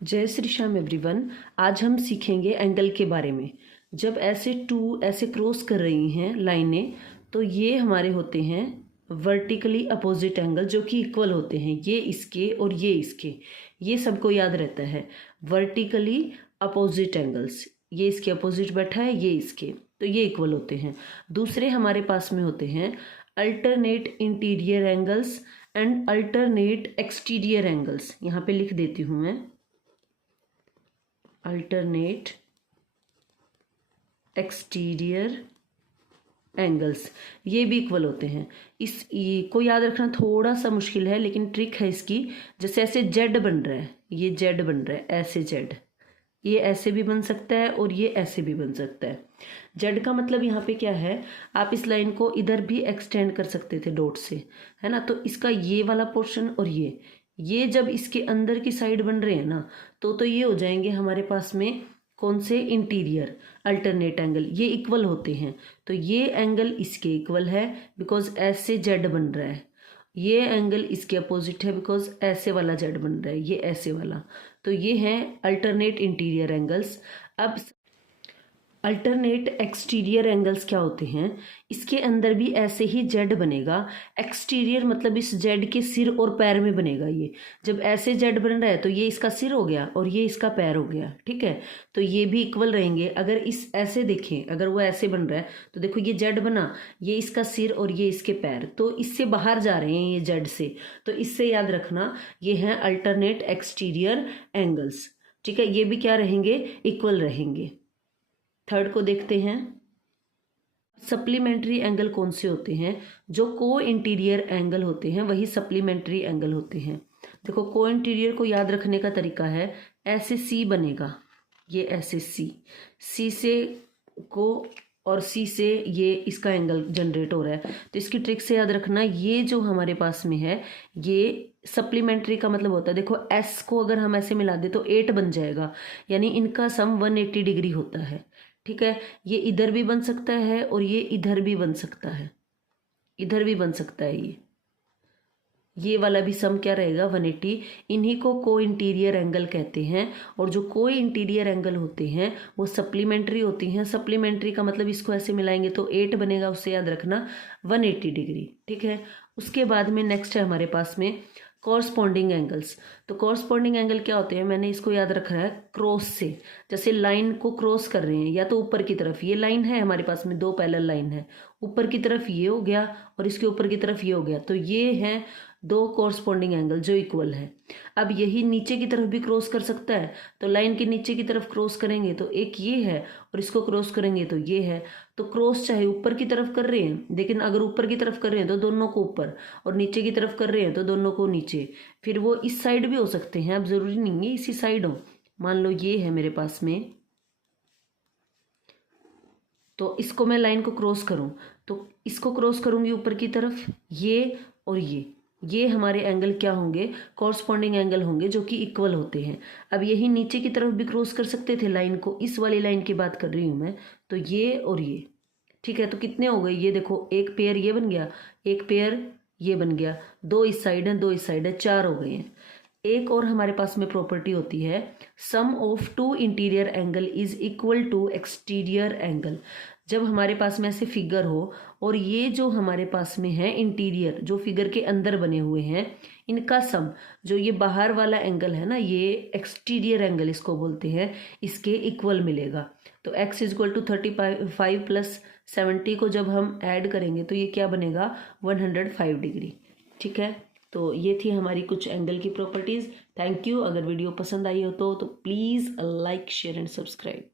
जय श्री श्याम एवरीवन। आज हम सीखेंगे एंगल के बारे में। जब ऐसे टू ऐसे क्रॉस कर रही हैं लाइनें, तो ये हमारे होते हैं वर्टिकली अपोजिट एंगल, जो कि इक्वल होते हैं। ये इसके और ये इसके, ये सबको याद रहता है। वर्टिकली अपोजिट एंगल्स, ये इसके अपोजिट बैठा है, ये इसके, तो ये इक्वल होते हैं। दूसरे हमारे पास में होते हैं alternate interior angles and alternate exterior angles. यहाँ पे लिख देती हूँ मैं, अल्टरनेट एक्सटीरियर एंगल्स, ये भी इक्वल होते हैं। को याद रखना थोड़ा सा मुश्किल है, लेकिन ट्रिक है इसकी। जैसे ऐसे जेड बन रहा है, ये जेड बन रहा है, ऐसे जेड, ये ऐसे भी बन सकता है और ये ऐसे भी बन सकता है। जेड का मतलब यहाँ पे क्या है, आप इस लाइन को इधर भी एक्सटेंड कर सकते थे डॉट से, है ना। तो इसका ये वाला पोर्शन और ये जब इसके अंदर की साइड बन रहे हैं ना, तो ये हो जाएंगे हमारे पास में कौन से, इंटीरियर अल्टरनेट एंगल। ये इक्वल होते हैं, तो ये एंगल इसके इक्वल है बिकॉज ऐसे जेड बन रहा है। ये एंगल इसके अपोजिट है बिकॉज ऐसे वाला जेड बन रहा है, ये ऐसे वाला। तो ये हैं अल्टरनेट इंटीरियर एंगल्स। अब अल्टरनेट एक्सटीरियर एंगल्स क्या होते हैं, इसके अंदर भी ऐसे ही जेड बनेगा। एक्सटीरियर मतलब इस जेड के सिर और पैर में बनेगा। ये जब ऐसे जेड बन रहा है तो ये इसका सिर हो गया और ये इसका पैर हो गया, ठीक है। तो ये भी इक्वल रहेंगे। अगर इस ऐसे देखें, अगर वो ऐसे बन रहा है तो देखो ये जेड बना, ये इसका सिर और ये इसके पैर, तो इससे बाहर जा रहे हैं ये जेड से। तो इससे याद रखना ये हैं अल्टरनेट एक्सटीरियर एंगल्स, ठीक है। ये भी क्या रहेंगे, इक्वल रहेंगे। थर्ड को देखते हैं, सप्लीमेंट्री एंगल कौन से होते हैं, जो को इंटीरियर एंगल होते हैं वही सप्लीमेंट्री एंगल होते हैं। देखो को इंटीरियर को याद रखने का तरीका है, ऐसे सी बनेगा, ये ऐसे सी से को और सी से ये इसका एंगल जनरेट हो रहा है। तो इसकी ट्रिक से याद रखना, ये जो हमारे पास में है ये सप्लीमेंट्री का मतलब होता है। देखो एस को अगर हम ऐसे मिला दे तो 8 बन जाएगा, यानी इनका सम 180 डिग्री होता है, ठीक है। ये इधर भी बन सकता है और ये इधर भी बन सकता है, इधर भी बन सकता है। ये वाला भी सम क्या रहेगा, 180। इन्हीं को को इंटीरियर एंगल कहते हैं। और जो को इंटीरियर एंगल होते हैं वो सप्लीमेंट्री होती हैं। सप्लीमेंट्री का मतलब इसको ऐसे मिलाएंगे तो 8 बनेगा, उससे याद रखना 180 डिग्री, ठीक है। उसके बाद में नेक्स्ट है हमारे पास में कॉरस्पॉन्डिंग एंगल्स। तो कॉरस्पॉन्डिंग एंगल क्या होते हैं, मैंने इसको याद रखा है क्रॉस से। जैसे लाइन को क्रॉस कर रहे हैं, या तो ऊपर की तरफ ये लाइन है हमारे पास में, दो पैरेलल लाइन है, ऊपर की तरफ ये हो गया और इसके ऊपर की तरफ ये हो गया, तो ये हैं दो कॉरस्पॉन्डिंग एंगल जो इक्वल है। अब यही नीचे की तरफ भी क्रॉस कर सकता है, तो लाइन के नीचे की तरफ क्रॉस करेंगे तो एक ये है और इसको क्रॉस करेंगे तो ये है। तो क्रॉस चाहे ऊपर की तरफ कर रहे हैं, लेकिन अगर ऊपर की तरफ कर रहे हैं तो दोनों को ऊपर, और नीचे की तरफ कर रहे हैं तो दोनों को नीचे। फिर वो इस साइड भी हो सकते हैं, अब जरूरी नहीं है इसी साइड हो। मान लो ये है मेरे पास में, तो इसको मैं लाइन को क्रॉस करूं तो इसको क्रॉस करूंगी ऊपर की तरफ, ये और ये हमारे एंगल क्या होंगे, कॉरस्पॉन्डिंग एंगल होंगे, जो कि इक्वल होते हैं। अब यही नीचे की तरफ भी क्रॉस कर सकते थे लाइन को, इस वाली लाइन की बात कर रही हूं मैं, तो ये और ये, ठीक है। तो कितने हो गए, ये देखो एक पेयर ये बन गया, एक पेयर ये बन गया, दो इस साइड है दो इस साइड है, 4 हो गए हैं। एक और हमारे पास में प्रॉपर्टी होती है, sum of two interior angle is equal to exterior angle. जब हमारे पास में ऐसे फिगर हो और ये जो हमारे पास में है इंटीरियर, जो फिगर के अंदर बने हुए हैं, इनका सम, जो ये बाहर वाला एंगल है ना, ये एक्सटीरियर एंगल इसको बोलते हैं, इसके इक्वल मिलेगा। तो x इक्वल टू 35 प्लस 70 को जब हम ऐड करेंगे तो ये क्या बनेगा, 105 डिग्री, ठीक है। तो ये थी हमारी कुछ एंगल की प्रॉपर्टीज। Thank you. अगर वीडियो पसंद आई हो तो please like share and subscribe.